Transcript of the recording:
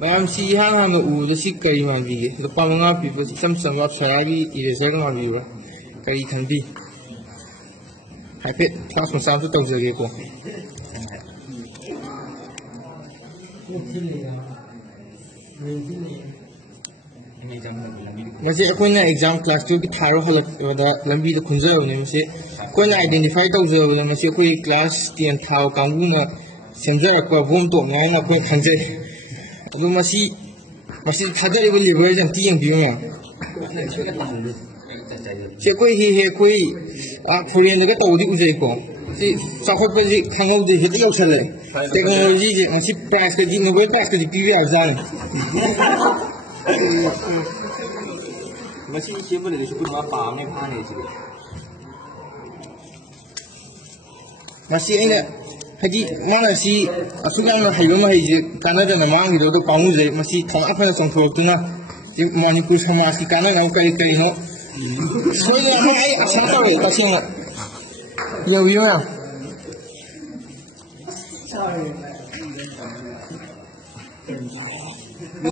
ꯃꯌꯥꯝ ꯁꯤ ꯏꯍꯥꯟ ꯍꯥꯟꯅ ꯎꯕꯗ ꯁꯤ ꯀꯔꯤ ꯃꯥꯟꯕꯤꯒꯦ? ꯂꯨꯄꯥ 5 ꯄꯤꯕ ꯏꯆꯝ ꯆꯝꯕ ꯑꯞꯁꯔꯥꯒꯤ ꯏꯔꯦꯖꯔ ꯃꯥꯟꯕꯤꯕ꯭ꯔꯥ? ꯀꯔꯤ ꯈꯟꯕꯤ? ꯍꯥꯏꯐꯦꯠ ꯀ꯭ꯂꯥꯁ ꯃꯆꯥ ꯑꯃꯁꯨ ꯇꯧꯖꯒꯦꯀꯣ. ꯃꯁꯤ ꯑꯩꯈꯣꯏꯅ ꯑꯦꯛꯖꯥꯝ ꯀ꯭ꯂꯥꯁ 12ꯒꯤ ꯊꯥꯔꯣ ꯍꯜꯂꯛꯄꯗ ꯂꯝꯕꯤꯗ ꯈꯨꯟꯖꯔꯕꯅꯤ. ꯃꯁꯤ ꯑꯩꯈꯣꯏꯅ ꯑꯥꯏꯗꯦꯟꯇꯤꯐꯥꯏ ꯇꯧꯖꯕꯗ ꯃꯁꯤ ꯑꯩꯈꯣꯏ ꯀ꯭ꯂꯥꯁ 10 ꯊꯥꯕ ꯀꯥꯡꯕꯨꯅ ꯁꯦꯝꯖꯔꯛꯄ ꯕꯣꯝ ꯇꯣꯞꯅꯤ ꯍꯥꯏꯅ ꯑꯩꯈꯣꯏ ꯈꯟꯖꯩ. ꯑꯗꯨ ꯃꯁꯤ ꯊꯥꯗꯔꯤꯕ ꯂꯦꯕꯔꯁꯦ ꯑꯝꯇ ꯌꯦꯡꯕꯤꯌꯨ ꯃꯌꯥꯝ. ꯁꯤ ꯑꯩꯈꯣꯏ ꯑꯩꯈꯣꯏ ꯐꯣꯔꯦꯟꯗꯒ ꯇꯧꯕꯗꯤ ꯎꯖꯩꯀꯣ. ꯁꯤ ꯆꯥꯎꯈꯠꯄꯁꯤ ꯈꯪꯍꯧꯗꯦ, ꯍꯦꯛꯇ ꯌꯧꯁꯜꯂꯛꯑꯦ. ꯇꯦꯛꯅꯣꯂꯣꯖꯤꯁꯦ ꯉꯁꯤ ꯄ꯭ꯔꯥꯏꯖꯀꯗꯤ ꯅꯣꯕꯦꯜ ꯄ꯭ꯔꯥꯏꯖꯀꯗꯤ ꯄꯤꯕ ꯌꯥꯕꯖꯥꯠꯅꯤ. ꯃꯁꯤ ꯁꯦꯝꯕꯗꯒꯤꯁꯨ ꯀꯨꯟꯃꯉꯥ ꯄꯥꯝꯅꯦ ꯐꯥꯅꯤ ꯁꯤꯗꯤ. ꯃꯁꯤ ꯑꯩꯅ ꯍꯥꯏꯗꯤ ꯃꯥꯅ ꯁꯤ ꯑꯁꯨꯛ ꯌꯥꯝꯅ ꯍꯩꯕ ꯃꯍꯩꯁꯦ ꯀꯥꯟꯅꯗꯅ ꯃꯥꯡꯈꯤꯗꯕꯗꯣ ꯄꯥꯝꯃꯨꯖꯩ. ꯃꯁꯤ ꯊꯧꯅꯥ ꯐꯅ ꯆꯣꯡꯊꯣꯔꯛꯇꯨꯅ ꯃꯅꯤꯄꯨꯔ ꯁꯃꯥꯖꯀꯤ ꯀꯥꯟꯅꯅꯕ ꯀꯔꯤꯅꯣ ꯁꯣꯏꯗꯅ ꯑꯩ ꯑꯁꯥ ꯇꯧꯋꯦ ꯇꯁꯦꯡꯅ. ꯌꯦꯡꯕꯤꯌꯨ ꯃꯌꯥꯝ.